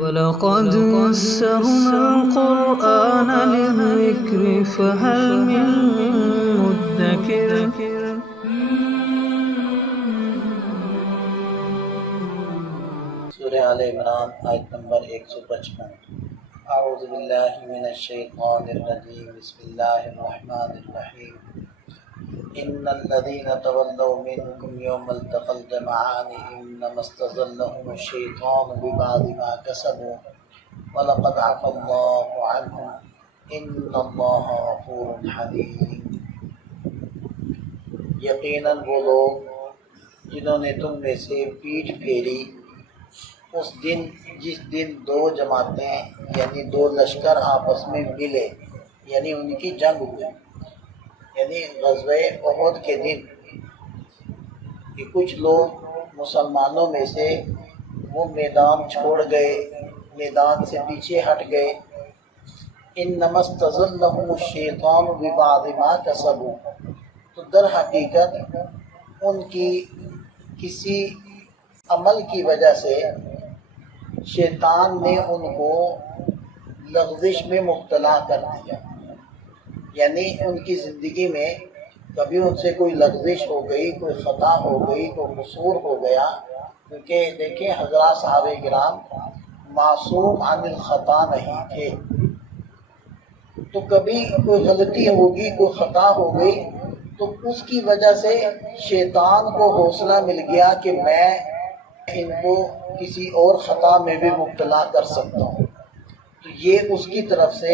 وَلَقَدْ يَسَّرْنَا الْقُرْآنَ لِلذِّكْرِ فَهَلْ مِن مُّدَّكِرٍ سورہ آل عمران آیت نمبر 155۔ اعوذ باللہ من الشیطان الرجیم، بسم اللہ الرحمن الرحیم۔ ان الذین تولوا منکم یوم التقى الجمعان انما استزلهم الشیطان ببعض ما کسبوا ولقد عفا اللہ عنہم ان اللہ غفور حلیم۔ یقیناً وہ لوگ جنہوں نے تم میں سے پیٹھ پھیری اس دن جس دن دو جماعتیں یعنی دو لشکر آپس میں ملے، یعنی ان کی جنگ ہوئی، یعنی غزوہ احد کے دن کہ کچھ لوگ مسلمانوں میں سے وہ میدان چھوڑ گئے، میدان سے پیچھے ہٹ گئے۔ انما استزلهم الشیطان ببعض ما کسبوا، تو در حقیقت ان کی کسی عمل کی وجہ سے شیطان نے ان کو لغزش میں مبتلا کر دیا، یعنی ان کی زندگی میں کبھی ان سے کوئی لغزش ہو گئی، کوئی خطا ہو گئی، کوئی قصور ہو گیا، کیونکہ دیکھیں حضرات صحابہ کرام معصوم عن الخطا نہیں تھے، تو کبھی کوئی غلطی ہوگی، کوئی خطا ہو گئی، تو اس کی وجہ سے شیطان کو حوصلہ مل گیا کہ میں ان کو کسی اور خطا میں بھی مبتلا کر سکتا ہوں، تو یہ اس کی طرف سے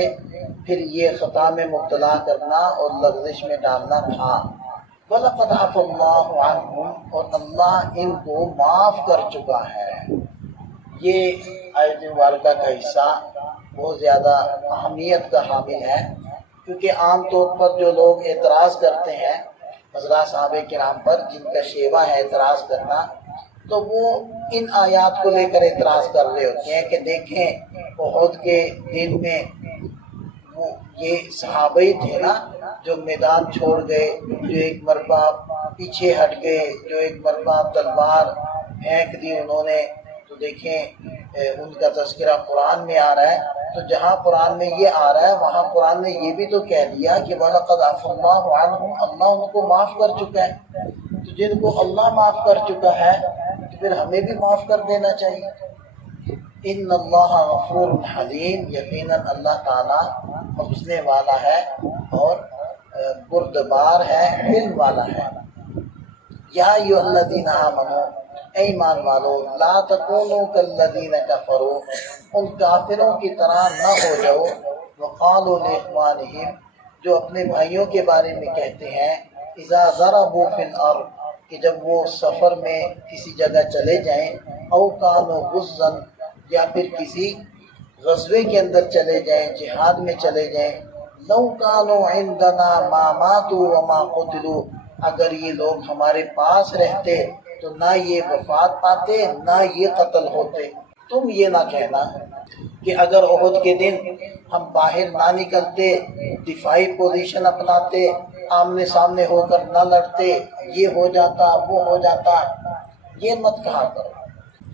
پھر یہ خطا میں مبتلا کرنا اور لغزش میں ڈالنا تھا۔ وَلَقَدْ عَفَا اللَّهُ عَنْهُمْ، اور اللہ ان کو معاف کر چکا ہے۔ یہ آیت مبارکہ کا حصہ بہت زیادہ اہمیت کا حامل ہے، کیونکہ عام طور پر جو لوگ اعتراض کرتے ہیں حضرات صحابہ کرام پر، جن کا شیوہ ہے اعتراض کرنا، تو وہ ان آیات کو لے کر اعتراض کر رہے ہوتے ہیں کہ دیکھیں احد کے دن میں وہ یہ صحابہ ہی تھے نا جو میدان چھوڑ گئے، جو ایک مرتبہ پیچھے ہٹ گئے، جو ایک مرتبہ تلوار پھینک دی انہوں نے، تو دیکھیں ان کا تذکرہ قرآن میں آ رہا ہے، تو جہاں قرآن میں یہ آ رہا ہے وہاں قرآن نے یہ بھی تو کہہ دیا کہ وَلَقَدْ عَفَا اللَّهُ عَنْهُمْ، اللہ ان کو معاف کر چکا ہے، تو جن کو اللہ معاف کر چکا ہے تو پھر ہمیں بھی معاف کر دینا چاہیے۔ ان اللہ غفور حلیم، یقیناً اللہ تعالیٰ بخشنے والا ہے اور بردبار ہے، حلم والا ہے۔ یا ایھا الذین آمنوا، اے ایمان والو، لا تکونوا کالذین کفروا، ان کافروں کی طرح نہ ہو جاؤ، وقالوا لاخوانہم، جو اپنے بھائیوں کے بارے میں کہتے ہیں، اذا ضربوا فی الارض، کہ جب وہ سفر میں کسی جگہ چلے جائیں، او کانوا غزا، یا پھر کسی غزوے کے اندر چلے جائیں، جہاد میں چلے جائیں، لو کانوا عندنا ما ماتوا وما قتلوا، اگر یہ لوگ ہمارے پاس رہتے تو نہ یہ وفات پاتے نہ یہ قتل ہوتے۔ تم یہ نہ کہنا کہ اگر احد کے دن ہم باہر نہ نکلتے، دفاعی پوزیشن اپناتے، آمنے سامنے ہو کر نہ لڑتے، یہ ہو جاتا وہ ہو جاتا، یہ مت کہا کرو۔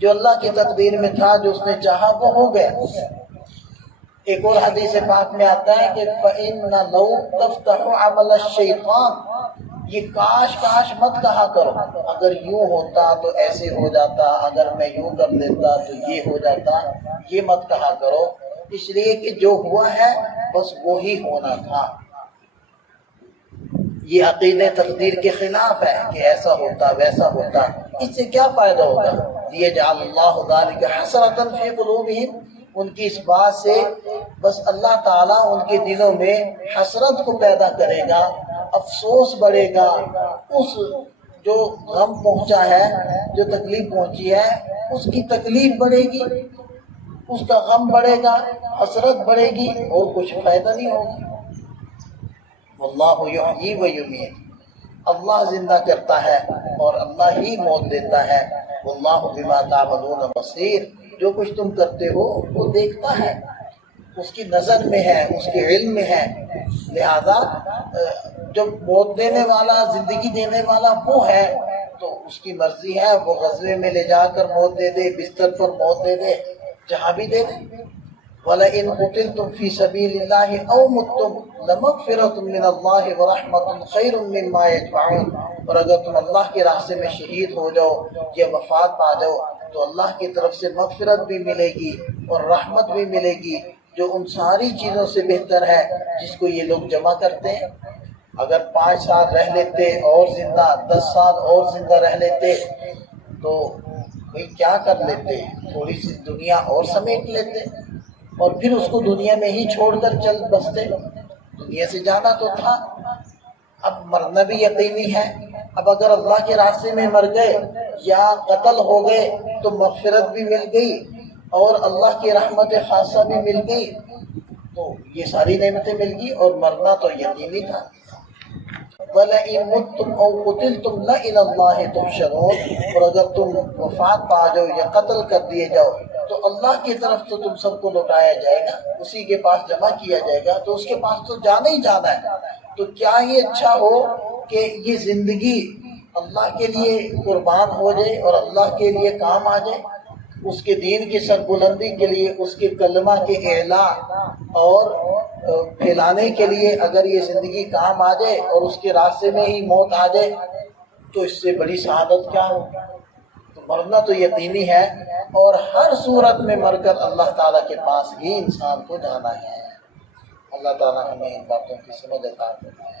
جو اللہ کی تقدیر میں تھا، جو اس نے چاہا وہ ہو گیا۔ ایک اور حدیث پاک میں آتا ہے کہ فَإِنَّ لَوْ تَفْتَحُ عَمَلَ الشَّيْطَانِ، یہ کاش کاش مت کہا کرو، اگر یوں ہوتا تو ایسے ہو جاتا، اگر میں یوں کر لیتا تو یہ ہو جاتا، یہ مت کہا کرو، اس لیے کہ جو ہوا ہے بس وہی ہونا تھا۔ یہ عقیدہ تقدیر کے خلاف ہے کہ ایسا ہوتا ویسا ہوتا، اس سے کیا فائدہ ہوگا؟ لیجعل اللہ ذلک حسرۃ فی قلوبہم، ان کی اس بات سے بس اللہ تعالیٰ ان کے دلوں میں حسرت کو پیدا کرے گا، افسوس بڑھے گا، اس جو غم پہنچا ہے، جو تکلیف پہنچی ہے، اس کی تکلیف بڑھے گی، اس کا غم بڑھے گا، حسرت بڑھے گی، اور کچھ فائدہ نہیں ہوگا۔ واللہ یحیی و یمیت، اللہ زندہ کرتا ہے اور اللہ ہی موت دیتا ہے۔ واللہ بما تعملون بصیر، جو کچھ تم کرتے ہو وہ دیکھتا ہے، اس کی نظر میں ہے، اس کے علم میں ہے، لہذا جب موت دینے والا، زندگی دینے والا وہ ہے تو اس کی مرضی ہے، وہ غزوے میں لے جا کر موت دے دے، بستر پر موت دے دے، جہاں بھی دے دیں. وَلَئِنْ قُتِلْتُمْ فِي سَبِيلِ اللَّهِ أَوْ مُتُّمْ لَمَغْفِرَةٌ مِّنَ اللَّهِ وَرَحْمَةٌ خَيْرٌ مِّمَّا يَجْمَعُونَ. اور اگر تم اللہ کے راستے میں شہید ہو جاؤ یا وفات پا جاؤ تو اللہ کی طرف سے مغفرت بھی ملے گی اور رحمت بھی ملے گی، جو ان ساری چیزوں سے بہتر ہے جس کو یہ لوگ جمع کرتے ہیں. اگر 5 سال رہ لیتے اور زندہ، 10 سال اور زندہ رہ لیتے تو بھئی کیا کر لیتے، تھوڑی سی دنیا اور سمیٹ لیتے اور پھر اس کو دنیا میں ہی چھوڑ کر چل بستے. دنیا سے جانا تو تھا، اب مرنا بھی یقینی ہے. اب اگر اللہ کے راستے میں مر گئے یا قتل ہو گئے تو مغفرت بھی مل گئی اور اللہ کی رحمت خاصہ بھی مل گئی، تو یہ ساری نعمتیں مل گئی اور مرنا تو یقینی تھا. وَلَئِن مُتُّمْ أَوْ قُتِلْتُمْ لَإِلَى اللَّهِ تُحْشَرُونَ. اور اگر تم وفات پا جاؤ یا قتل کر دیے جاؤ تو اللہ کی طرف تو تم سب کو لوٹایا جائے گا، اسی کے پاس جمع کیا جائے گا، تو اس کے پاس تو جانا ہی جانا ہے. تو کیا ہی اچھا ہو کہ یہ زندگی اللہ کے لیے قربان ہو جائے اور اللہ کے لیے کام آ جائے، اس کے دین کی سربلندی کے لیے، اس کے کلمہ کے اعلاء اور پھیلانے کے لیے اگر یہ زندگی کام آ جائے اور اس کے راستے میں ہی موت آ جائے تو اس سے بڑی سعادت کیا ہو. تو مرنا تو یقینی ہے اور ہر صورت میں مر کر اللہ تعالیٰ کے پاس ہی انسان کو جانا ہے. اللہ تعالیٰ ہمیں ان باتوں کی سمجھ عطا فرمائے.